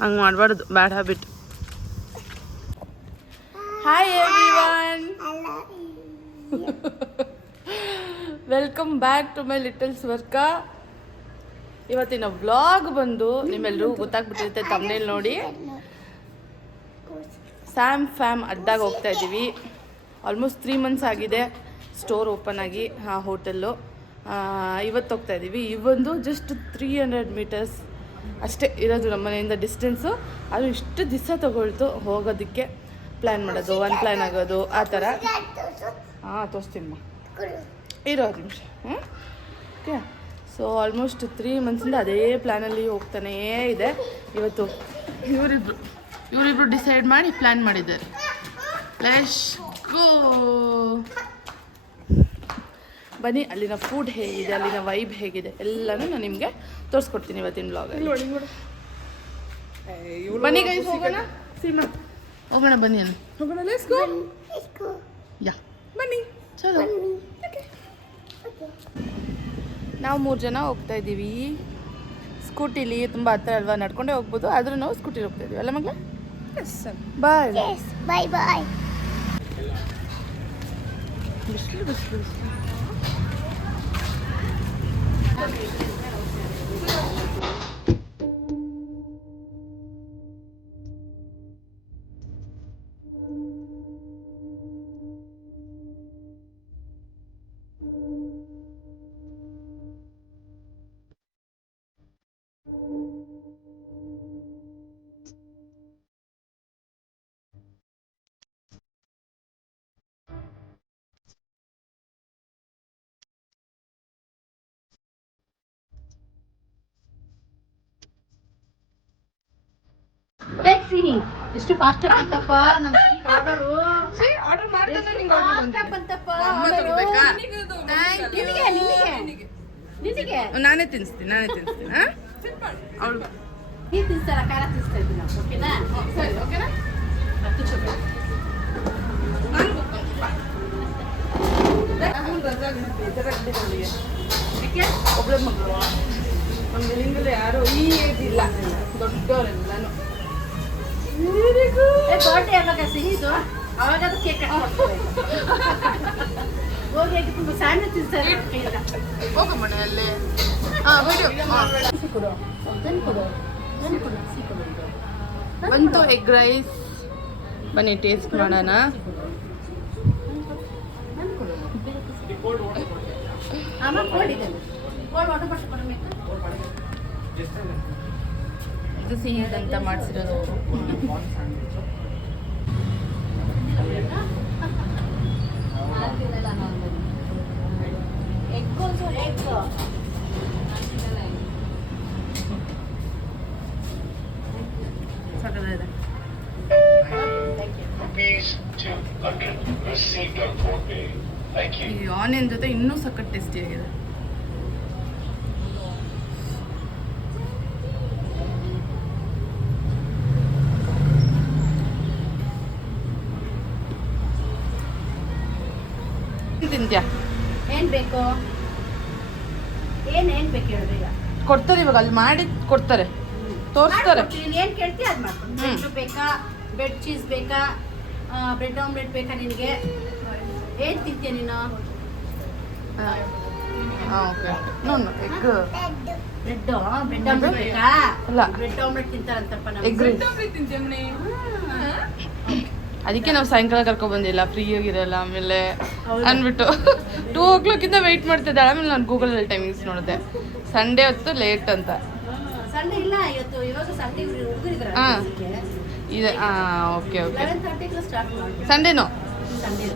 ಹಂಗೆ ಮಾಡಬಾರ್ದು, bad habit. Hi everyone, welcome back to my little ಸ್ವರ್ಗ. ಇವತ್ತಿನ ವ್ಲಾಗ್ ಬಂದು ನಿಮ್ಮೆಲ್ಲರೂ ಗೊತ್ತಾಗ್ಬಿಟ್ಟಿರುತ್ತೆ ತಮ್ನೇಲ್ ನೋಡಿ. ಫ್ಯಾಮ್ ಅಡ್ಡಾಗಿ ಹೋಗ್ತಾ ಇದ್ದೀವಿ. ಆಲ್ಮೋಸ್ಟ್ 3 months ಆಗಿದೆ ಸ್ಟೋರ್ ಓಪನ್ ಆಗಿ ಹೋಟೆಲ್ಲು. ಇವತ್ತು ಹೋಗ್ತಾ ಇದ್ದೀವಿ. ಇವೊಂದು ಜಸ್ಟ್ 300 meters ಅಷ್ಟೇ ಇರೋದು ನಮ್ಮ ಮನೆಯಿಂದ ಡಿಸ್ಟೆನ್ಸು. ಅದು ಇಷ್ಟು ದಿವಸ ತಗೊಳ್ತು ಹೋಗೋದಕ್ಕೆ, ಪ್ಲ್ಯಾನ್ ಮಾಡೋದು, ಪ್ಲ್ಯಾನ್ ಆಗೋದು ಆ ಥರ. ತೋರಿಸ್ತೀನಮ್ಮ, ಇರೋ ನಿಮಿಷ. ಓಕೆ, ಸೊ ಆಲ್ಮೋಸ್ಟ್ 3 months ಅದೇ ಪ್ಲ್ಯಾನಲ್ಲಿ ಹೋಗ್ತಾನೇ ಇದೆ. ಇವತ್ತು ಇವರಿಬ್ರು ಡಿಸೈಡ್ ಮಾಡಿ ಪ್ಲ್ಯಾನ್ ಮಾಡಿದ್ದಾರೆ. Let's go. ಬನ್ನಿ, ಅಲ್ಲಿನ ಫುಡ್ ಹೇಗಿದೆ, ಅಲ್ಲಿನ ವೈಬ್ ಹೇಗಿದೆ ಎಲ್ಲನೂ ನಾನು ನಿಮಗೆ ತೋರಿಸ್ಕೊಡ್ತೀನಿ ಇವತ್ತಿನ ವ್ಲಾಗಲ್ಲಿ. ಬನ್ನಿ ಗೈಸ್, ಹೋಗೋಣ. ಸೀಮಾ, ಹೋಗೋಣ ಬನ್ನಿ ಅನ್ನು ಹೋಗೋಣ. Let's go. ಯಾ, ಬನ್ನಿ. ಚಲೋ. ನಾವು 3 ಜನ ಹೋಗ್ತಾ ಇದ್ದೀವಿ ಸ್ಕೂಟಿಲಿ. ತುಂಬ ಹತ್ತಿರ ಅಲ್ವಾ, ನಡ್ಕೊಂಡೇ ಹೋಗ್ಬೋದು, ಆದರೂ ನಾವು ಸ್ಕೂಟಿಲಿ ಹೋಗ್ತಾ ಇದ್ದೀವಿ ಅಲ್ಲ ಮಗಳ? ಬಾಯ್ ಬಾಯ್ ಬಾಯ್. ಬಿಸಿಲು ಬಿಸಿಲು ಬಿಸಿಲು. ಎಷ್ಟು ಫಾಸ್ಟ್ ಬಂತಪ್ಪ ನಮ್ಮ ಆರ್ಡರು. ಆರ್ಡರ್ ಮಾಡ್ತಾನೆ ನಿಂಗೆ ಬಂತಪ್ಪ. ನಾನೇ ತಿನ್ನಿಸ್ತೀನಿ ಅವಳು. ನೀನು ತಿನ್ಸಲ್ಲ, ಖಾರ ತಿನ್ಸ್ತಾ ಇದ್ದೀನಿ. ಓಕೆನಾ? ಸರಿ, ಓಕೆನಾ? 10 chocolate. ಒಬ್ಬಳೆ ಮಕ್ಕಳು ನಮ್ಗೆ ಹಿಂಗಲ್ಲ, ಯಾರು ಈ ಏಜ್ ಇಲ್ಲ, ದೊಡ್ಡವರೆಲ್ಲನೂ. ಬರ್ಡೇ ಯಾವಾಗ ಸಿಹಿದು ಅವಾಗಾದ್ರೂ ಕೇಕ್ ಕಟ್ ಮಾಡ್ತಾರೆ. ಹೋಗಿ ತುಂಬ ಸಣ್ಣ ತಿನ್ಸ್ತಾರೆ. ಹೋಗು ಮನೆಯಲ್ಲಿ. ಕೊಡು, ಕೊಡು, ಬಂತು ಎಗ್ ರೈಸ್. ಬನ್ನಿ ಟೇಸ್ಟ್ ಮಾಡೋಣ. ಇದು ಸಿಹಿದಂತ ಮಾಡಿಸಿರೋದು. ಈ ಆನಿಯನ್ ಜೊತೆ ಇನ್ನೂ ಸಖತ್ ಟೇಸ್ಟಿ ಆಗಿದೆ. ತಿಂತ್ಯಾ? ಏನ್ ಬೇಕು, ಏನ್ ಬೇಕು ಹೇಳ್ಬೇಕ. ಕೊಡ್ತಾರೆ ಇವಾಗ, ಅಲ್ಲಿ ಮಾಡಿ ಕೊಡ್ತಾರೆ, ತೋರಿಸ್ತಾರೆ. ಏನ್ ಕೇಳ್ತೀಯ ಅದ್ ಮಾಡ್ಕೊಂಡು. ಬ್ರೆಡ್ ಬೇಕಾ, ಬ್ರೆಡ್ ಚೀಸ್ ಬೇಕಾ, ಬ್ರೆಡ್ ಆಮ್ಲೆಟ್ ಬೇಕಾ, ನಿನಗೆ ಏನ್ ತಿಂತೀಯ ನೀನು? Okay. No egg bread omelette ಬೇಕಾ? ಅಲ್ಲ, ಬ್ರೆಡ್ ಆಮ್ಲೆಟ್ ತಿಂತಾರಂತಪ್ಪ. ಎಗ್ ರೈಸ್ ಅದಕ್ಕೆ ನಾವು ಸಾಯಂಕಾಲ ಕರ್ಕೊಂಡು ಬಂದಿಲ್ಲ, ಫ್ರೀ ಆಗಿರಲ್ಲ ಆಮೇಲೆ ಅಂದ್ಬಿಟ್ಟು 2 o'clock ವೆಯ್ಟ್ ಮಾಡ್ತಿದ್ದೆ. ಆಮೇಲೆ ನಾನು ಗೂಗಲಲ್ಲಿ ಟೈಮಿಂಗ್ಸ್ ನೋಡಿದೆ, ಸಂಡೇ ಹೊತ್ತು ಲೇಟ್ ಅಂತ. ಸಂಡೇ ಇಲ್ಲ, ಇವತ್ತು ಇವಾಗ ಸಂಡೇ ಹುಡುಗರಿದ್ದಾರೆ. ಇದೆ. Okay okay. 11:30 ಸ್ಟಾರ್ಟ್ ಮಾಡಿ. ಸಂಡೇನೋ? ಸಂಡೇ.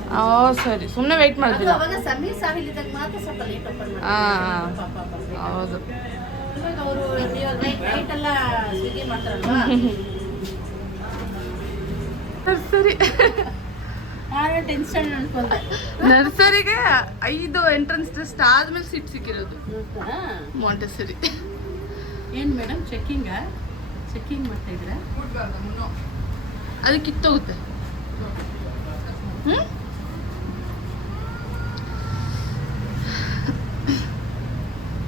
ಸರಿ, ಸುಮ್ಮನೆ ವೆಯ್ಟ್ ಮಾಡ್ತಿಲ್ಲ. ಅವಾಗ ಸಮೀರ್ ಸಾಹಿಲ್ ಇದ್ದಾಗ ಮಾತ್ರ ಸ್ವಲ್ಪ ಲೇಟ್ ಓಪನ್ ಮಾಡ್ತಾರೆ. ಹೌದು. ಇವಾಗ ಅವರು ನೈಟ್ ಎಲ್ಲ ಸ್ವಿಗ್ಗಿ ಮಾಡ್ತಾರಲ್ವಾ. ಸರಿ, ಟೆನ್ಷನ್ ಅನ್ಕೊಂಡೆ. ನರ್ಸರಿಗೆ 5 ಎಂಟ್ರೆನ್ಸ್ ಟೆಸ್ಟ್ ಆದ್ಮೇಲೆ ಸೀಟ್ ಸಿಕ್ಕಿರೋದು ಮಾಂಟೆಸರಿ. ಏನು ಮೇಡಮ್ ಚೆಕ್ಕಿಂಗ್ ಮಾಡ್ತಾ ಇದ್ದೀರಾ? ಅದು ಕಿತ್ತೋಗುತ್ತೆ.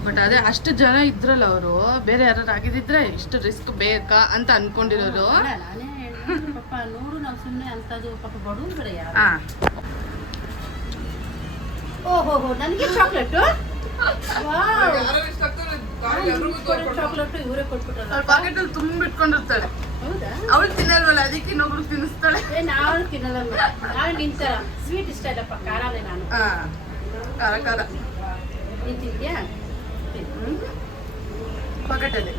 ಬಟ್ ಅದೇ ಅಷ್ಟು ಜನ ಇದ್ರಲ್ಲ ಅವರು, ಬೇರೆ ಯಾರು ಆಗಿದ್ದಿದ್ರೆ ಇಷ್ಟು ರಿಸ್ಕ್ ಬೇಕಾ ಅಂತ ಅನ್ಕೊಂಡಿರೋರು. ನಾನೇ ಹೇಳಿದ್ರು ಪಾಪ ನೋಡು ನಾವು ಸುಮ್ಮನೆ ಅಂತದ್ದು ಪಾಪ ಬಡವ್ರು ಬೇರೆ ಯಾರು. ಹಾಂ, ಓಹೋ ನನಗೆ ಚಾಕ್ಲೇಟು ಚಾಕ್ಲೇಟು ಇವರೇ ಕೊಟ್ಬಿಟ್ರಲ್ಲ. ಪಾಕೆಟಲ್ಲಿ ತುಂಬಿಟ್ಕೊಂಡಿರ್ತಾಳೆ. ಹೌದಾ? ಅವಳು ತಿನ್ನಲ್ವಲ್ಲ, ಅದಕ್ಕೆ ಇನ್ನೊಬ್ರು ತಿನ್ನಿಸ್ತಾಳೆ. ನಾವು ತಿನ್ನಲ್ಲ, ನಾನು ನಿಂತರ ಸ್ವೀಟ್ ಇಷ್ಟ ಇಲ್ಲಪ್ಪ, ಖಾರನೇ ನಾನು. ಹಾಂ, ಖಾರ ಖಾರ. ನೀನು ತಿಂತೀಯಾ? ಪಾಕೆಟಲ್ಲಿ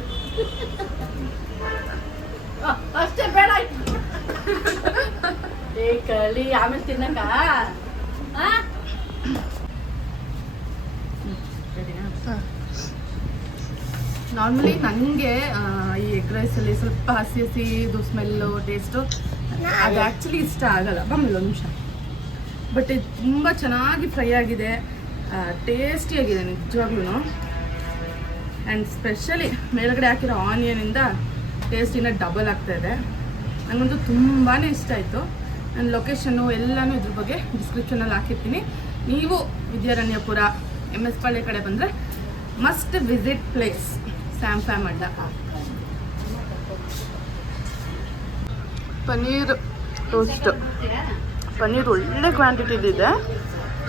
ಅಷ್ಟೇ ಬೇಡ ಆಯ್ತು. ಏ ಕಳಿ, ಆಮೇಲೆ ತಿನ್ನಕ. ನಾರ್ಮಲಿ ನನಗೆ ಈ ಎಗ್ ರೈಸಲ್ಲಿ ಸ್ವಲ್ಪ ಹಸಿ ಹಸಿದು ಸ್ಮೆಲ್ಲು ಟೇಸ್ಟು ಅದು ಆ್ಯಕ್ಚುಲಿ ಇಷ್ಟ ಆಗಲ್ಲ. ಬಮ್ಮಲ್ಲ ಒಂದು ನಿಮಿಷ. ಬಟ್ ಇದು ತುಂಬ ಚೆನ್ನಾಗಿ ಫ್ರೈ ಆಗಿದೆ, ಟೇಸ್ಟಿಯಾಗಿದೆ ನಿಜವಾಗ್ಲೂ. ಆ್ಯಂಡ್ ಸ್ಪೆಷಲಿ ಮೇಲ್ಗಡೆ ಹಾಕಿರೋ ಆನಿಯನಿಂದ ಟೇಸ್ಟ್ ಇನ್ನೂ ಡಬಲ್ ಆಗ್ತಾಯಿದೆ. ನನಗಂತೂ ತುಂಬಾ ಇಷ್ಟ ಆಯಿತು. ನನ್ನ ಲೊಕೇಶನ್ನು ಎಲ್ಲನೂ ಇದ್ರ ಬಗ್ಗೆ ಡಿಸ್ಕ್ರಿಪ್ಷನಲ್ಲಿ ಹಾಕಿರ್ತೀನಿ. ನೀವು ವಿದ್ಯಾರಣ್ಯಪುರ MS ಪಾಳ್ಯ ಕಡೆ ಬಂದರೆ must visit place Sam fam ಅಡ್ಡ. ಪನ್ನೀರ್ ಟೋಸ್ಟ್, ಪನ್ನೀರ್ ಒಳ್ಳೆ ಕ್ವಾಂಟಿಟಿದಿದೆ,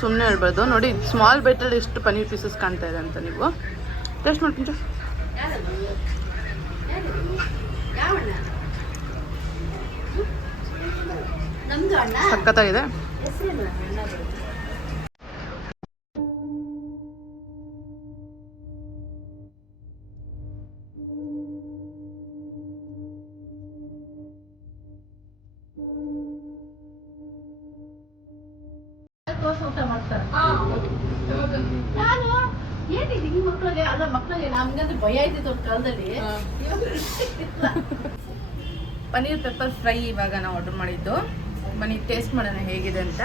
ಸುಮ್ಮನೆ ಹೇಳ್ಬಾರ್ದು. ನೋಡಿ ಸ್ಮಾಲ್ ಬೈಟಲ್ಲಿ ಎಷ್ಟು ಪನ್ನೀರ್ ಪೀಸಸ್ ಕಾಣ್ತಾ ಇದೆ ಅಂತ. ನೀವು ಟೇಸ್ಟ್ ಮಾಡ್ತೀನಿ. ಸಖತ್ತಾಗಿದೆ. ಊಟ ಮಾಡ್ತಾರೆ. ನಾನು ಏನಿದೆ ಈ ಮಕ್ಕಳಿಗೆ, ಅಲ್ಲ ಮಕ್ಕಳಿಗೆ ನಮ್ಗಂದ್ರೆ ಭಯ ಇದ್ದಿತ್ತು ಅವ್ರ ಕಾಲದಲ್ಲಿ. ಪನ್ನೀರ್ ಪೆಪ್ಪರ್ ಫ್ರೈ ಇವಾಗ ನಾವು ಆರ್ಡರ್ ಮಾಡಿದ್ದು. ಬನ್ನಿ ಟೇಸ್ಟ್ ಮಾಡೋಣ ಹೇಗಿದೆ ಅಂತ.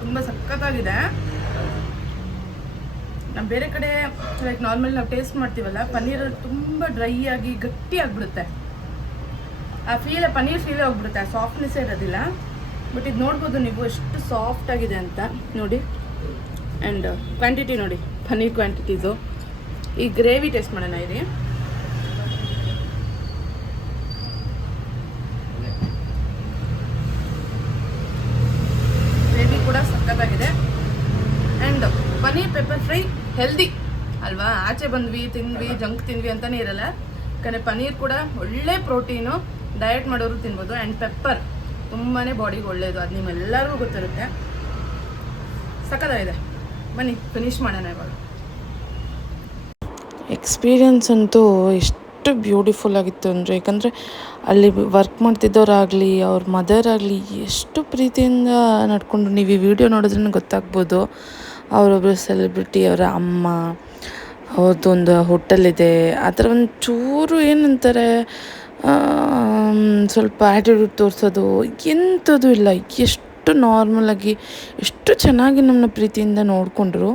ತುಂಬ ಸಖತ್ತಾಗಿದೆ. ನಾವು ಬೇರೆ ಕಡೆ ಲೈಕ್ ನಾರ್ಮಲ್ ನಾವು ಟೇಸ್ಟ್ ಮಾಡ್ತೀವಲ್ಲ, ಪನ್ನೀರಲ್ಲಿ ತುಂಬ ಡ್ರೈ ಆಗಿ ಗಟ್ಟಿ ಆಗಿಬಿಡುತ್ತೆ. ಆ ಪನ್ನೀರ್ ಫೀಲೇ ಹೋಗ್ಬಿಡುತ್ತೆ, ಆ ಸಾಫ್ಟ್ನೆಸ್ಸೇ ಇರೋದಿಲ್ಲ. ಬಟ್ ಇದು ನೋಡ್ಬೋದು ನೀವು ಎಷ್ಟು ಸಾಫ್ಟ್ ಆಗಿದೆ ಅಂತ ನೋಡಿ. ಆ್ಯಂಡ್ ಕ್ವಾಂಟಿಟಿ ನೋಡಿ, ಪನ್ನೀರ್ ಕ್ವಾಂಟಿಟೀಸು. ಈ ಗ್ರೇವಿ ಟೇಸ್ಟ್ ಮಾಡೋಣ ಇರಿ. ಗ್ರೇವಿ ಕೂಡ ಸಖತ್ತಾಗಿದೆ. And paneer pepper fry healthy ಅಲ್ವಾ? ಆಚೆ ಬಂದ್ವಿ ತಿಂದ್ವಿ ಜಂಕ್ ತಿಂದ್ವಿ ಅಂತಲೇ ಇರಲ್ಲ. ಯಾಕಂದರೆ ಪನ್ನೀರ್ ಕೂಡ ಒಳ್ಳೆ ಪ್ರೋಟೀನು, ಡಯಟ್ ಮಾಡೋರು ತಿನ್ಬೋದು. ಆ್ಯಂಡ್ ಪೆಪ್ಪರ್ ತುಂಬಾ ಬಾಡಿಗೆ ಒಳ್ಳೆಯದು, ಅದು ನಿಮ್ಮೆಲ್ಲರಿಗೂ ಗೊತ್ತಿರುತ್ತೆ. ಸಖತ್ತಾಗಿದೆ. ಬನ್ನಿ ಫಿನಿಶ್ ಮಾಡೋಣ ಇವಾಗ. ಎಕ್ಸ್ಪೀರಿಯನ್ಸ್ ಅಂತೂ ಎಷ್ಟು ಬ್ಯೂಟಿಫುಲ್ ಆಗಿತ್ತು ಅಂದರೆ, ಯಾಕಂದರೆ ಅಲ್ಲಿ ವರ್ಕ್ ಮಾಡ್ತಿದ್ದವರಾಗಲಿ ಅವ್ರ ಮದರ್ ಆಗಲಿ ಎಷ್ಟು ಪ್ರೀತಿಯಿಂದ ನಡ್ಕೊಂಡು, ನೀವು ಈ ವಿಡಿಯೋ ನೋಡಿದ್ರೂ ಗೊತ್ತಾಗ್ಬೋದು. ಅವರೊಬ್ಬರು ಸೆಲೆಬ್ರಿಟಿ, ಅವರ ಅಮ್ಮ, ಅವ್ರದ್ದೊಂದು ಹೋಟೆಲಿದೆ. ಆ ಥರ ಒಂದು ಚೂರು ಏನಂತಾರೆ, ಸ್ವಲ್ಪ ಆ್ಯಟಿಟ್ಯೂಡ್ ತೋರಿಸೋದು ಎಂಥದ್ದು ಇಲ್ಲ. ಎಷ್ಟು ನಾರ್ಮಲಾಗಿ ಎಷ್ಟು ಚೆನ್ನಾಗಿ ನಮ್ಮನ್ನ ಪ್ರೀತಿಯಿಂದ ನೋಡಿಕೊಂಡ್ರು.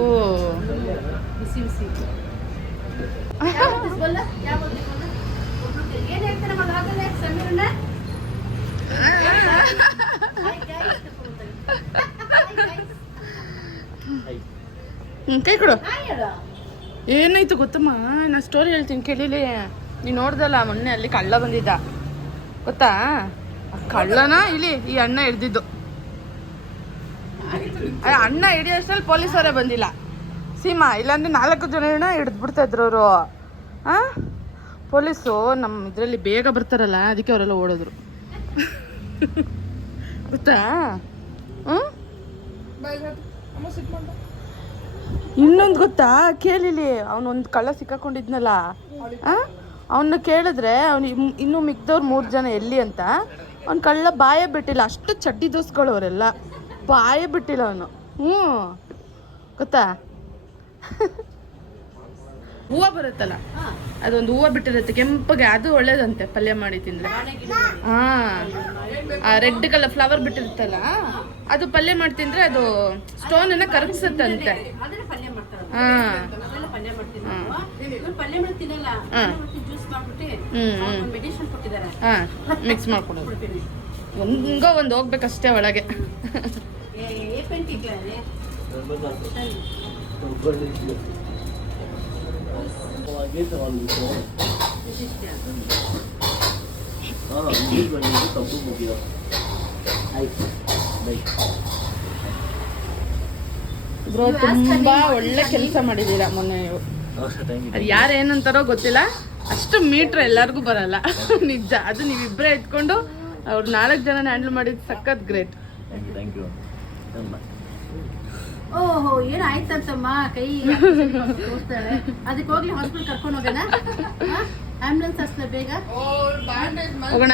ಓ ಬಿಸಿ ಬಿಸಿ ಏನ್ ಹೇಳ್ತಾರೆ ಮಗ ಆಗಲ್ಲ ಸಮೀರಣ್ಣ. ಕೈ ಕೊಡು. ಏನಾಯ್ತು ಗೊತ್ತಮ್ಮ, ನಾ ಸ್ಟೋರಿ ಹೇಳ್ತೀನಿ ಕೇಳಿಲಿ. ನೀನು ನೋಡ್ದಲ್ಲ ಮೊನ್ನೆ ಅಲ್ಲಿ ಕಳ್ಳ ಬಂದಿದ್ದ ಗೊತ್ತಾ? ಕಳ್ಳನ ಇಲ್ಲಿ ಈ ಅಣ್ಣ ಹಿಡ್ದಿದ್ದು. ಅಣ್ಣ ಹಿಡಿಯೋಷ್ಟರಲ್ಲಿ ಪೊಲೀಸವರೇ ಬಂದಿಲ್ಲ ಸೀಮಾ, ಇಲ್ಲಾಂದ್ರೆ 4 ಜನ ಹಿಡಿದ್ಬಿಡ್ತಾ ಇದ್ರು ಅವರು. ಪೊಲೀಸು ನಮ್ಮ ಇದರಲ್ಲಿ ಬೇಗ ಬರ್ತಾರಲ್ಲ, ಅದಕ್ಕೆ ಅವರೆಲ್ಲ ಓಡೋದ್ರು. ಗೊತ್ತಾ? ಇನ್ನೊಂದು ಗೊತ್ತಾ, ಕೇಳಿಲಿ, ಅವನೊಂದು ಕಳ್ಳ ಸಿಕ್ಕಾಕೊಂಡಿದ್ನಲ್ಲ, ಅವನ್ನ ಕೇಳಿದ್ರೆ ಅವನು ಇನ್ನೂ ಮಿಕ್ದವ್ರು 3 ಜನ ಎಲ್ಲಿ ಅಂತ, ಅವ್ನು ಕಳ್ಳ ಬಾಯೇ ಬಿಟ್ಟಿಲ್ಲ. ಅಷ್ಟು ಚಡ್ಡಿ ದೋಸ್ಗಳು ಅವರೆಲ್ಲ, ಬಾಯೇ ಬಿಟ್ಟಿಲ್ಲ ಅವನು. ಗೊತ್ತಾ? ಹೂವು ಬರುತ್ತಲ್ಲ, ಅದೊಂದು ಹೂವು ಬಿಟ್ಟಿರುತ್ತೆ ಕೆಂಪಗೆ, ಅದು ಒಳ್ಳೇದಂತೆ ಪಲ್ಯ ಮಾಡಿ ತಿಂದ್ರೆ. ರೆಡ್ ಕಲರ್ ಫ್ಲವರ್ ಬಿಟ್ಟಿರುತ್ತಲ್ಲ, ಅದು ಪಲ್ಯ ಮಾಡಿ ತಿಂದ್ರೆ ಅದು ಸ್ಟೋನನ್ನು ಕರಗಿಸುತ್ತಂತೆ. ಮಿಕ್ಸ್ ಮಾಡ್ಕೊಡೋದು, ಹೆಂಗೋ ಒಂದು ಹೋಗ್ಬೇಕಷ್ಟೇ ಒಳಗೆ. ಬ್ರೋ ತುಂಬಾ ಒಳ್ಳೆ ಕೆಲಸ ಮಾಡಿದ್ದೀರಾ ಮೊನ್ನೆ ನೀವು. ಅದು ಯಾರೇನಂತಾರೋ ಗೊತ್ತಿಲ್ಲ, ಅಷ್ಟು ಮೀಟ್ರ್ ಎಲ್ಲರಿಗೂ ಬರಲ್ಲ. ನಿಜ, ಅದು ನೀವಿಬ್ಬರೇ ಎತ್ಕೊಂಡು ಅವ್ರು 4 ಜನ ಹ್ಯಾಂಡಲ್ ಮಾಡಿದ್ದು ಸಖತ್ ಗ್ರೇಟ್. ಓಹೋ, ಏನು ಆಯ್ತಂತಮ್ಮ, ಕೈ ತೋರಿಸ್ತಾಳೆ. ಅದಕ್ಕೆ ಹೋಗ್ಲಿ ಹಾಸ್ಪಿಟಲ್ ಕರ್ಕೊಂಡು ಹೋಗೋಣ, ಆಂಬುಲೆನ್ಸ್ ಹಚ್ಲ ಬೇಗ. ಹೋಗೋಣ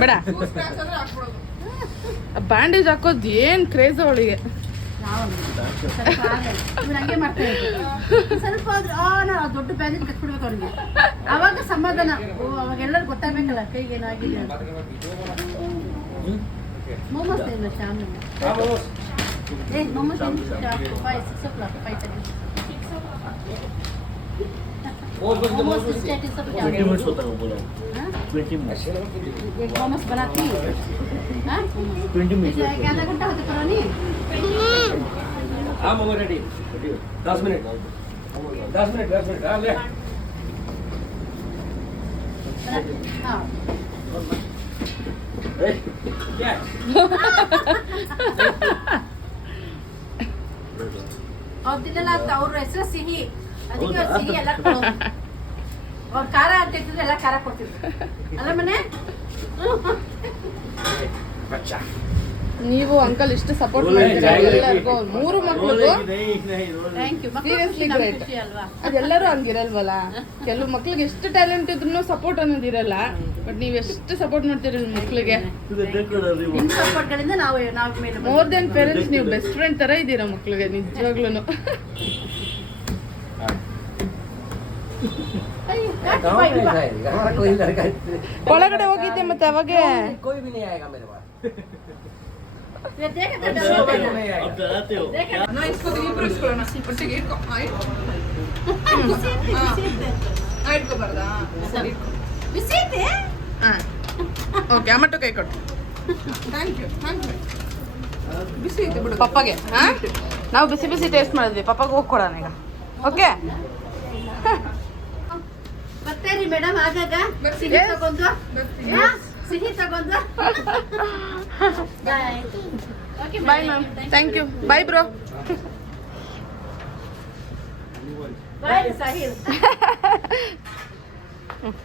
ಬೇಡ, ಬ್ಯಾಂಡೇಜ್ ಹಾಕೋದು ಏನು ಕ್ರೇಜ್ ಅವಳಿಗೆ. ಹಂಗೆ ಮಾಡ್ತಾರೆ, ಸ್ವಲ್ಪ ಆದ್ರೂ ನಾವು ದೊಡ್ಡ ಬ್ಯಾಂಡೇಜ್ ಕಟ್ಬಿಡ್ಬೇಕು ಅವ್ರಿಗೆ, ಅವಾಗ ಸಮಾಧಾನ. ಅವಾಗ ಎಲ್ಲರೂ ಗೊತ್ತಾಗಬೇಕಲ್ಲ ಕೈಗೆ ಏನಾಗಿದೆ ಅಂತ. ಮೊಮೋಸ್ ಇಲ್ಲ ಶಾಮಿ, ಮೊಮೋಸ್ 5, 6 o'clock, 5:30. मोमोस 20 मिनट्स होता है बोला, 20 मिनट्स एक मोमोस बनाती है, 20 मिनट्स आधा घंटा होता करानी। हाँ मोमो रेडी, 10 मिनट हाँ ले हाँ क्या और दिल्ला और ऐसा सिही ಅದಕ್ಕೆ ಅವ್ರು ಸಿಹಿ ಎಲ್ಲ ಕೊಡೋದು, ಅವ್ರು ಖಾರ ಅಂತ ಇಟ್ಟಿದ್ರೆ ಎಲ್ಲ ಖಾರ ಕೊಡ್ತಿದ್ರು ಅಲ್ಲ ಮನೆ. ನೀವು ಅಂಕಲ್ ಇಷ್ಟು ಸಪೋರ್ಟ್ ಮಾಡ್ತೀರಾ ಎಲ್ಲರಿಗೂ, 3 ಮಕ್ಕಳಿಗೂ. ಅದೆಲ್ಲರೂ ಹಂಗಿರಲ್ವಲ್ಲ, ಕೆಲವು ಮಕ್ಳಿಗೆ ಎಷ್ಟು ಟ್ಯಾಲೆಂಟ್ ಇದ್ರು ಸಪೋರ್ಟ್ ಅನ್ನೋದಿರಲ್ಲ. ಬಟ್ ನೀವು ಎಷ್ಟು ಸಪೋರ್ಟ್ ಮಾಡ್ತೀರಿ ಮಕ್ಳಿಗೆ. ಸಪೋರ್ಟ್ಗಳಿಂದ ನಾವು ಮೋರ್ ದೆನ್ ಪೇರೆಂಟ್ಸ್, ನೀವು ಬೆಸ್ಟ್ ಫ್ರೆಂಡ್ ತರ ಇದ್ದೀರಾ ಮಕ್ಳಿಗೆ ನಿಜವಾಗ್ಲೂ. ಒಳಗಡೆ ಹೋಗಿದ್ದೆ ಮತ್ತೆ ಅವಾಗ ಓಕೆ ಅಮ್ಮಟ್ಟು ಕೈ ಕೊಟ್ಟು ಪಪ್ಪಗೆ. ನಾವು ಬಿಸಿ ಬಿಸಿ ಟೇಸ್ಟ್ ಮಾಡಿದ್ವಿ, ಪಪ್ಪಗೆ ಹೋಗಿ ಕೊಡೋಣ ಈಗ. ಓಕೆ ಬರ್ತೀರಿ ಮೇಡಮ್, ಆಗಾಗ ಸಿಹಿ ತಗೊಂಡು bye ma'am, thank you, bye bro.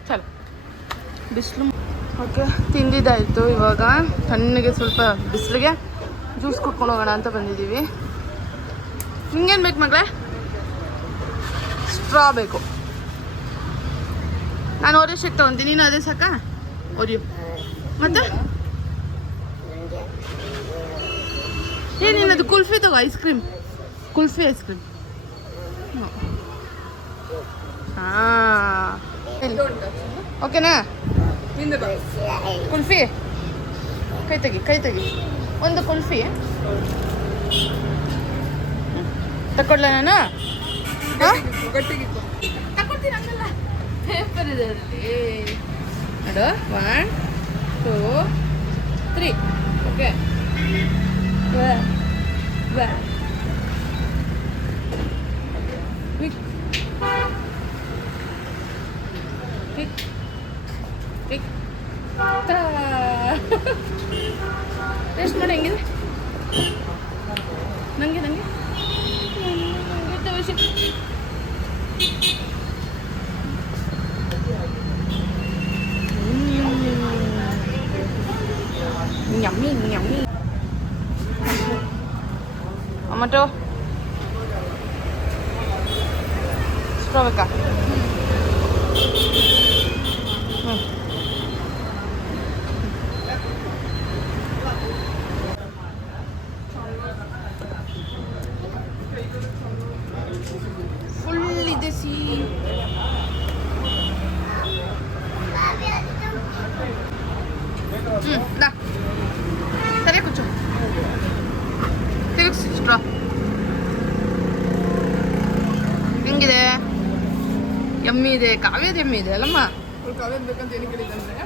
ಚಲೋ ಬಿಸಿಲು. ಓಕೆ ತಿಂದಿದ್ದಾಯಿತು, ಇವಾಗ ತಣ್ಣಗೆ ಸ್ವಲ್ಪ ಬಿಸಿಲಿಗೆ ಜ್ಯೂಸ್ ಕುಟ್ಕೊಂಡು ಹೋಗೋಣ ಅಂತ ಬಂದಿದ್ದೀವಿ. ನಿಂಗೇನು ಬೇಕು ಮಗಳೇ? ಸ್ಟ್ರಾ ಬೇಕು. ನಾನು ಓರಿಯೋ ಶೇಕ್ ತೊಗೊತೀನಿ, ನೀನು ಅದೇ ಸಾಕಾ? ಓರಿಯೋ ಮತ್ತು ಏನೇನದು ಕುಲ್ಫಿ ತಗೋ, ice cream, kulfi ice cream. ಹಾಂ ಓಕೆನಾ? ಕುಲ್ಫಿ ಕೈ ತೆಗಿ, ಒಂದು ಕುಲ್ಫಿ ತಗೊಳ್ಳ ನಾನು. ತಗೊಳ್ತೀನಿ ಹಂಗಲ್ಲ, ಪೇಪರ್ ಇದೆ ನೋಡು. 1 2 3 ಓಕೆ. ಟೇಸ್ಟ್ ಮಾಡಿ ಹೆಂಗಿದೆ? ನನಗೆ ಯಮ್ಮಿ ಟೊಮೆಟೊ ಸ್ಟ್ರಾ ಬೇಕಾ? ಫುಲ್ ಇದೆ ಸಿಹಿ. ಸರಿ ಕುಚ್ಚು ತಿರುಗಿಸಿ ಸ್ಟ್ರಾ. ಹೆಂಗಿದೆ? ಎಮ್ಮಿ ಇದೆ, ಕಾವ್ಯದ ಎಮ್ಮಿ ಇದೆ ಅಲ್ಲಮ್ಮ. ಕಾವ್ಯದ ಬೇಕಂತ ಏನು ಕೇಳಿದಂದ್ರೆ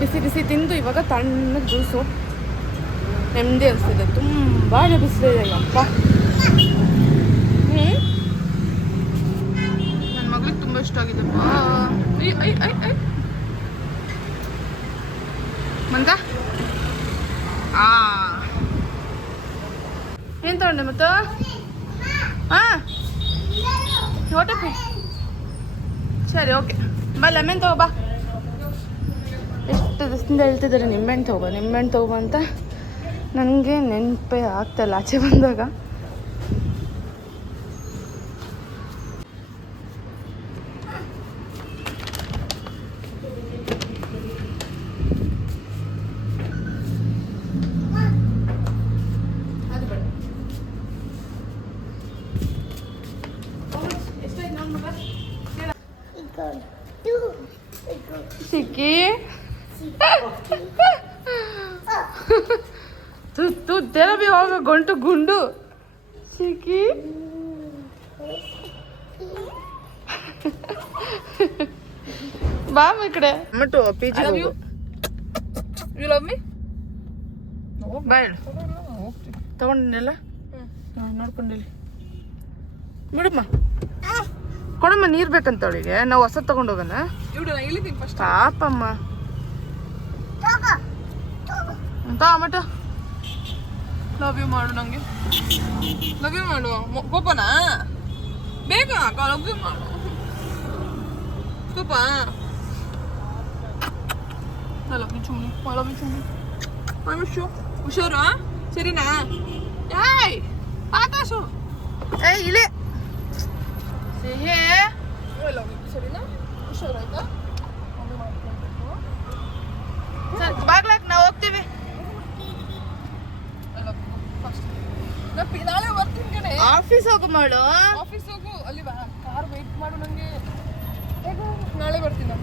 ಬಿಸಿ ಬಿಸಿ ತಿಂದು ಇವಾಗ ತಣ್ಣಗೆ ಜ್ಯೂಸು ನೆಮ್ಮದಿ ಅನಿಸ್ತಿದೆ. ತುಂಬಾ ಬಿಸಿಲಿದೆ ಅಪ್ಪ. ನನ್ನ ಮಗಳಿಗೆ ತುಂಬ ಇಷ್ಟ ಆಗಿದೆ. ಮಂದ ಏನು ತಗೊಂಡೆ ಮತ್ತು? ಹಾಂ ಹೊಟ್ಟೆ ಸರಿ ಓಕೆ ಬಾ. ಲೆಮನ್ ತಗೋಬಾ. ಎಷ್ಟು ದಿವಸದಿಂದ ಹೇಳ್ತಿದ್ದಾರೆ ನಿಂಬೆಹಣ್ಣು ತಗೋಬಾ ಅಂತ. ನನಗೆ ನೆನಪೇ ಆಗ್ತಾಯಿಲ್ಲ ಆಚೆ ಬಂದಾಗ. ಸಿಕ್ಕಿ तू तेरा भी होगा गोंटू गुंडू सिकी. ಬಾ ಈ ಕಡೆ ಮಟ್ಟು ಪಿಜಿ ಹೋಗು. You love me? ಬಾ ಹೇಳು. ತಗೊಂಡಿಲ್ಲ ನೋಡ್ಕೊಂಡಿಲ್ಲ ಬಿಡಮ್ಮ. ಕೊಡಮ್ಮ, ನೀರು ಬೇಕಂತ ಅವಳಿಗೆ. ನಾವು ಹೊಸ ತಗೊಂಡೋಗೋಣ. ಪಾಪಮ್ಮ ಮಟ ಲವ್ ಯು ಮಾಡು. ನಂಗೆ ಲವ್ ಯು ಮಾಡು. ಕೋಪನಾ? ಬೇಗ ಲವ್ ಯು ಮಾಡು. ಕೋಪ ಲವ್ ಯು ಚುಮ್ಮಿ. ಲವ್ ಯು ಚುಮ್ಮಿ. ವಿಶು ಹುಷಾರು ಸರಿನಾ? ಏಯ್ ಆಕಾಶು ಏಯ್ ಇಲ್ಲೇ ಸಿಹಿ ಸರಿನಾ? ಹುಷಾರಾಯ್ತಾ? ಸರಿ ಬಾಗ್ಲಾಕ್ ನಾವು ಹೋಗ್ತೀವಿ. ನಾಳೆ ಬರ್ತೀನಿ ಕಣೆ. ಆಫೀಸ್ ಹೋಗು ಮಾಡು. ಆಫೀಸ್ ಹೋಗು. ಅಲ್ಲಿ ಬಾ, ಕಾರ್ ವೆಯ್ಟ್ ಮಾಡು ನನಗೆ. ನಾಳೆ ಬರ್ತೀನಿ.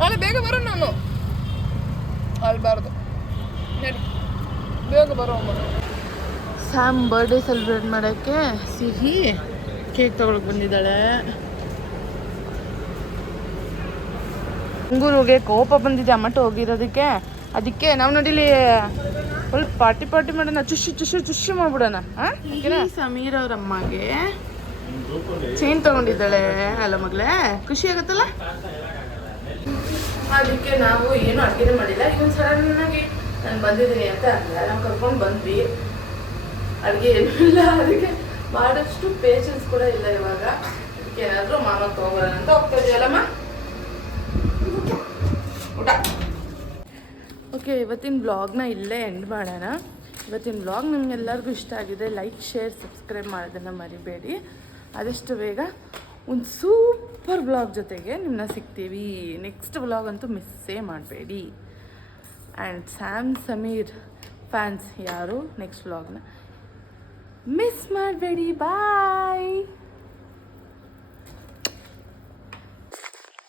ನಾಳೆ ಬೇಗ ಬರೋ. ನಾನು ಅಲ್ಬಾರ್ದು. ನಡಿ ಬೇಗ ಬರೋ. ಸ್ಯಾಮ್ ಬರ್ಡೇ ಸೆಲೆಬ್ರೇಟ್ ಮಾಡೋಕ್ಕೆ ಸಿಹಿ ಕೇಕ್ ತಗೊಳಕ್ಕೆ ಬಂದಿದ್ದಾಳೆ. ಮುಂಗೂರಿಗೆ ಕೋಪ ಬಂದಿದೆ ಅಮ್ಮಟ್ಟು ಹೋಗಿರೋದಕ್ಕೆ. ಅದಕ್ಕೆ ನಾವು ನಡೀಲಿ ಫುಲ್ ಪಾರ್ಟಿ ಮಾಡೋಣ. ಚುಷಿ ಮಾಡ್ಬಿಡೋಣ. ಸಮೀರ್ ಅವ್ರ ಅಮ್ಮಗೆ ಚೈನ್ ತಗೊಂಡಿದ್ದಾಳೆ ಅಲ್ಲ ಮಗಳೇ, ಖುಷಿ ಆಗತ್ತಲ್ಲ. ಅದಕ್ಕೆ ನಾವು ಏನು ಅಡುಗೆ ಮಾಡಿಲ್ಲ. ಇವನ್ ಸಡನ್ನಾಗಿ ನಾನು ಬಂದಿದ್ದೀನಿ ಅಂತ ಅಲ್ಲ, ನಾವು ಕರ್ಕೊಂಡು ಬಂದ್ವಿ. ಅಡುಗೆ ಏನೂ ಇಲ್ಲ, ಅದಕ್ಕೆ ಮಾಡೋಷ್ಟು ಪೇಷನ್ಸ್ ಕೂಡ ಇಲ್ಲ ಇವಾಗ. ಅದಕ್ಕೆ ಏನಾದರೂ ಮಾಮ ತಗೊಂಬರೋಣ ಅಂತ ಹೋಗ್ತಾ ಇದೆಯಲ್ಲಮ್ಮ. ಊಟ ಓಕೆ. ಇವತ್ತಿನ ಬ್ಲಾಗ್ನ ಇಲ್ಲೇ ಎಂಡ್ ಮಾಡೋಣ. ಇವತ್ತಿನ ಬ್ಲಾಗ್ ನಿಮ್ಗೆಲ್ಲರಿಗೂ ಇಷ್ಟ ಆಗಿದೆ. ಲೈಕ್, ಶೇರ್, ಸಬ್ಸ್ಕ್ರೈಬ್ ಮಾಡೋದನ್ನು ಮರಿಬೇಡಿ. ಆದಷ್ಟು ಬೇಗ ಒಂದು ಸೂಪರ್ ಬ್ಲಾಗ್ ಜೊತೆಗೆ ನಿಮ್ಮನ್ನ ಸಿಗ್ತೀವಿ. ನೆಕ್ಸ್ಟ್ ಬ್ಲಾಗ್ ಅಂತೂ ಮಿಸ್ಸೇ ಮಾಡಬೇಡಿ. ಆ್ಯಂಡ್ ಸ್ಯಾಮ್ ಸಮೀರ್ ಫ್ಯಾನ್ಸ್ ಯಾರು ನೆಕ್ಸ್ಟ್ ಬ್ಲಾಗ್ನ ಮಿಸ್ ಮಾಡಬೇಡಿ. ಬಾಯ್.